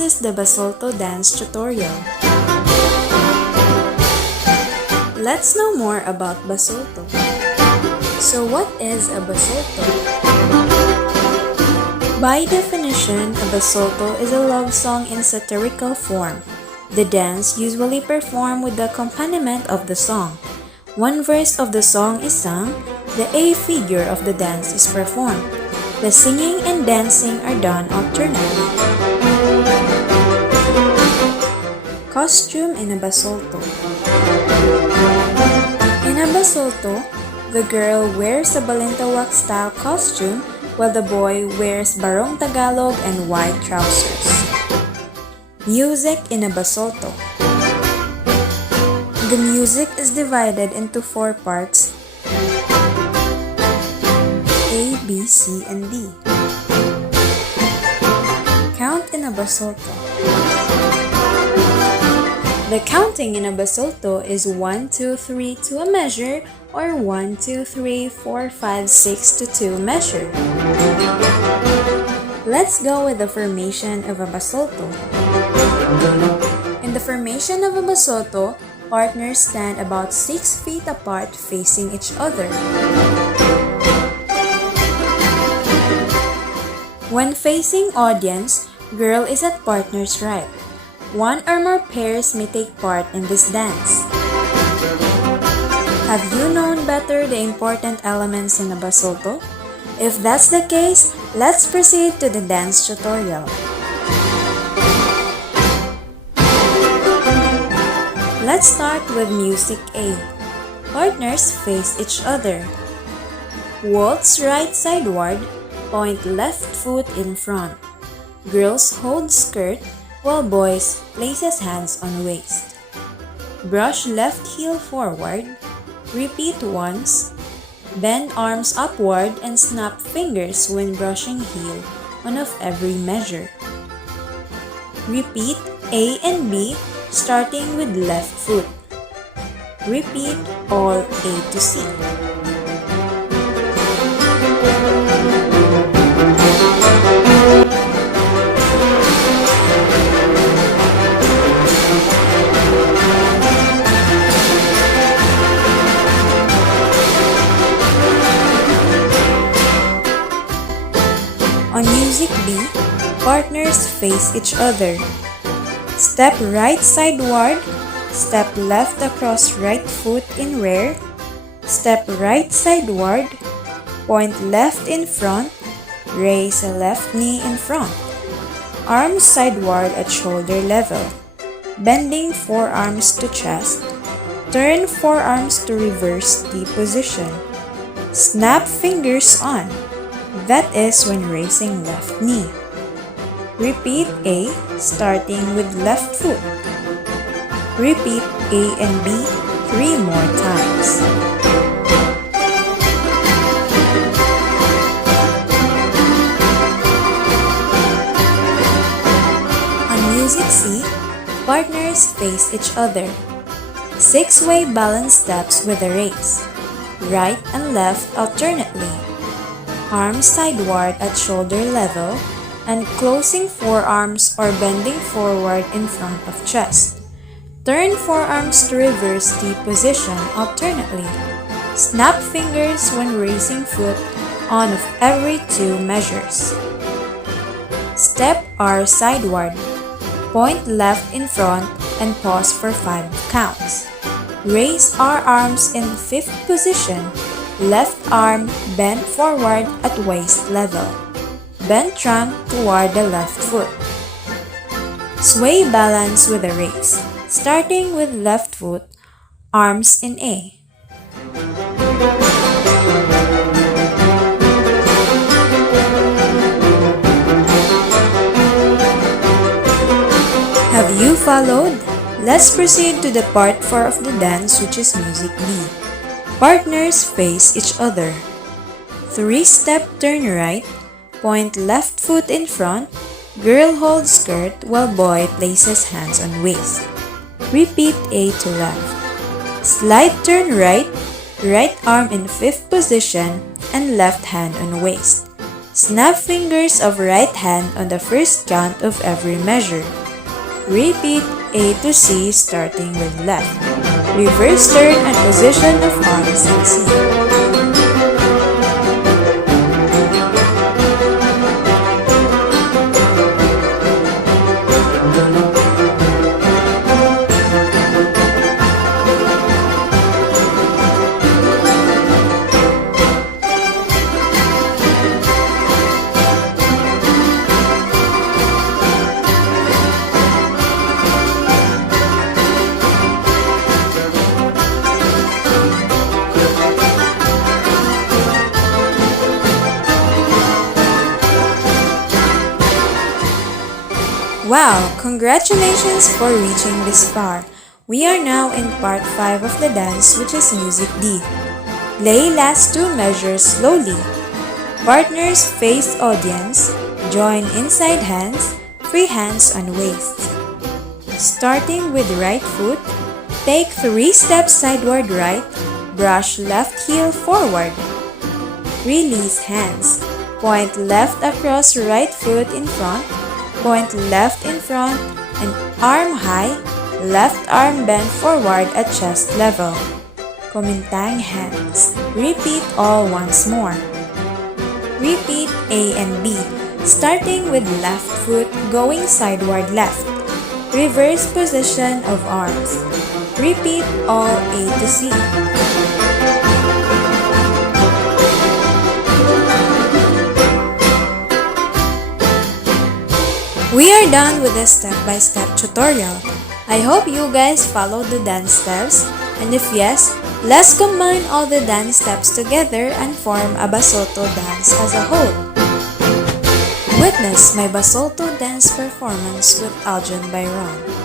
This is the Basulto dance tutorial. Let's know more about Basulto. So what is a Basulto? By definition, a Basulto is a love song in satirical form. The dance usually performed with the accompaniment of the song. One verse of the song is sung, the A figure of the dance is performed. The singing and dancing are done alternately. Costume in a Basulto. In a Basulto, the girl wears a balintawak style costume while the boy wears barong Tagalog and white trousers. Music in a Basulto. The music is divided into 4 parts: A, B, C, and D. Count in a Basulto. The counting in a Basulto is 1, 2, 3 to a measure, or 1, 2, 3, 4, 5, 6 to 2 measure. Let's go with the formation of a Basulto. In the formation of a Basulto, partners stand about 6 feet apart facing each other. When facing audience, girl is at partner's right. 1 or more pairs may take part in this dance. Have you known better the important elements in a Basulto? If that's the case, let's proceed to the dance tutorial. Let's start with music A. Partners face each other. Waltz right sideward, point left foot in front. Girls hold skirt while boys places hands on waist. Brush left heel forward. Repeat once. Bend arms upward and snap fingers when brushing heel one of every measure. Repeat A and B starting with left foot. Repeat all A to C. On music B, partners face each other. Step right sideward, step left across right foot in rear, step right sideward, point left in front, raise a left knee in front. Arms sideward at shoulder level, bending forearms to chest, turn forearms to reverse D position. Snap fingers on. That is when raising left knee. Repeat A starting with left foot. Repeat A and B 3 more times. On music C, partners face each other. 6-way balance steps with a raise. Right and left alternately. Arms sideward at shoulder level, and closing forearms or bending forward in front of chest. Turn forearms to reverse D position alternately. Snap fingers when raising foot on of every 2 measures. Step R sideward. Point left in front and pause for 5 counts. Raise R arms in 5th position. Left arm bent forward at waist level. Bend trunk toward the left foot. Sway balance with a raise, starting with left foot, arms in A. Have you followed? Let's proceed to the part 4 of the dance, which is music B. Partners face each other. 3-step turn right, point left foot in front, girl holds skirt while boy places hands on waist. Repeat A to left. Slide turn right, right arm in 5th position and left hand on waist. Snap fingers of right hand on the first count of every measure. Repeat A to C starting with left. Reverse turn and position of arms in C. Wow! Congratulations for reaching this far. We are now in part 5 of the dance, which is music D. Play last 2 measures slowly. Partners face audience. Join inside hands, free hands on waist. Starting with right foot, take 3 steps sideward right, brush left heel forward. Release hands. Point left across right foot in front. Point left in front and arm high, left arm bend forward at chest level. Kumintang hands. Repeat all once more. Repeat A and B, starting with left foot going sideward left. Reverse position of arms. Repeat all A to C. We are done with this step-by-step tutorial. I hope you guys followed the dance steps, and if yes, let's combine all the dance steps together and form a Basulto dance as a whole. Witness my Basulto dance performance with Aljon Byron.